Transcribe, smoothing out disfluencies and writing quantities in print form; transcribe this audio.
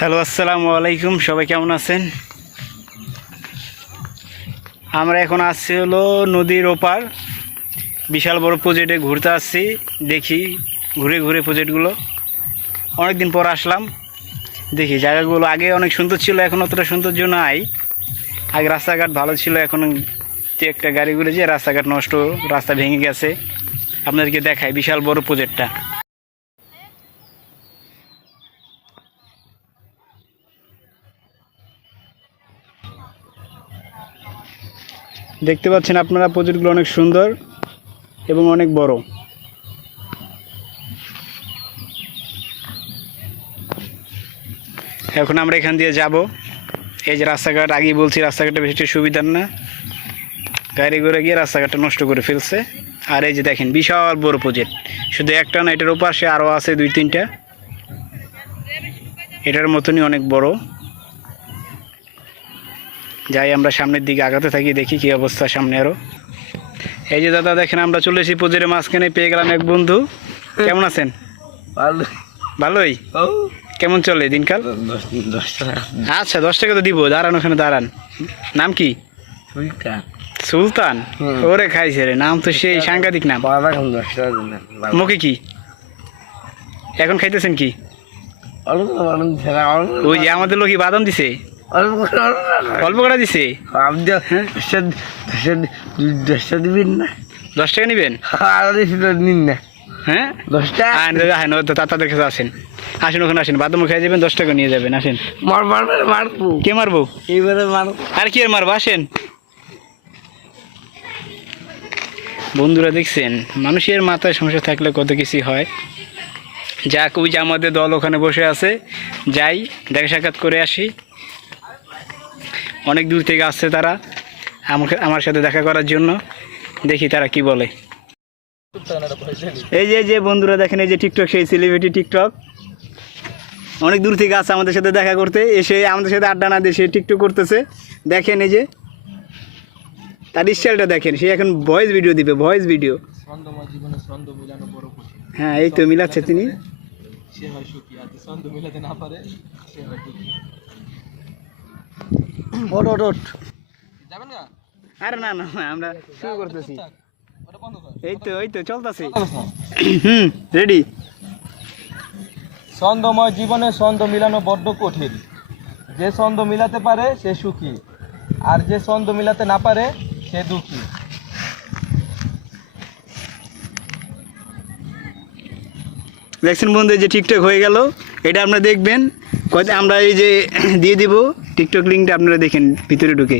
Hello, আসসালামু আলাইকুম। সবাই কেমন আছেন? আমরা এখন আসছি হলো নদীর ওপার, বিশাল বড় প্রজেক্টে ঘুরতে আসছি। দেখি ঘুরে ঘুরে প্রজেক্টগুলো, অনেক দিন পর আসলাম। দেখি জায়গাগুলো আগে অনেক সুন্দর ছিল, এখন অতটা সৌন্দর্য নাই। আগে রাস্তাঘাট ভালো ছিল, এখন একটা গাড়ি ঘুরে যে রাস্তাঘাট নষ্ট, রাস্তা ভেঙে গেছে। আপনাদেরকে দেখাই বিশাল বড় প্রজেক্টটা। দেখতে পাচ্ছেন আপনারা, প্রজেক্টগুলো অনেক সুন্দর এবং অনেক বড়। এখন আমরা এখান দিয়ে যাব। এই যে রাস্তাঘাট, আগেই বলছি রাস্তাঘাটটা বেশি সুবিধার না, গাড়ি করে গিয়ে রাস্তাঘাটটা নষ্ট করে ফেলছে। আর এই যে দেখেন বিশাল বড় প্রজেক্ট, শুধু একটা না, এটার ওপাশে আরও আছে 2-3টা। এটার মতনই অনেক বড়। যাই আমরা সামনের দিকে আগাতে থাকি, দেখি কি অবস্থা সামনে আরও। এই যে দাদা দেখেন, আমরা চলে এসেছি প্রজেক্টের মাঝখানে, পেয়ে গেলাম এক বন্ধু। কেমন আছেন? ভালোই। কেমন চলে দিনকাল? আচ্ছা, 10 টাকা তো দিব, দাঁড়ান ওখানে দাঁড়ান। নাম কি? সুলতান। ওরে খাইছে রে, নাম তো সেই সাংঘাতিক নাম। মুখে কি এখন খাইতেছেন কি? ওই যে আমাদের লোক বাদাম দিছে, অল্প করে দিছে। 10 টাকা নিবেন? হ্যাঁ 10 টাকা। হ্যাঁ, তাদের কাছে আসেন, আসেন ওখানে আসেন, বাদাম খেয়ে যাবেন, 10 টাকা নিয়ে যাবেন। আসেন। কে মারবো? আর কি আর মারবো, আসেন। বন্ধুরা দেখছেন, মানুষের মাথায় সমস্যা থাকলে কত কিছু হয়। যাক, ওই যে আমাদের দল ওখানে বসে আছে, যাই দেখা সাক্ষাৎ করে আসি। অনেক দূর থেকে আসছে তারা আমার সাথে দেখা করার জন্য। দেখি তারা কি বলে। এই যে বন্ধুরা দেখেন, এই যে টিকটক, সেই সেলিব্রিটি টিকটক অনেক দূর থেকে আসছে আমাদের সাথে দেখা করতে, এসে আমাদের সাথে আড্ডা না দিয়ে সে টিকটক করতেছে। দেখেন এই যে তার স্টাইলটা দেখেন, সে এখন ভয়েস ভিডিও দিবে, ভয়েস ভিডিও। হ্যাঁ, এই তো মিলাচ্ছে তিনি। আরে না না না, আমরা শুরু করতেছি। এই তো চলতেছে। রেডি। ছন্দময় জীবনে ছন্দ মিলানো বড্ড কঠিন। যে ছন্দ মিলাতে পারে সে সুখী, আর যে ছন্দ মিলাতে না পারে সে দুঃখী। দেখছেন বন্ধু, এই যে টিকটক হয়ে গেল, এটা আপনারা দেখবেন। আমরা এই যে দিয়ে দিব টিকটক লিঙ্কটা, আপনারা দেখেন ভিতরে ঢুকে।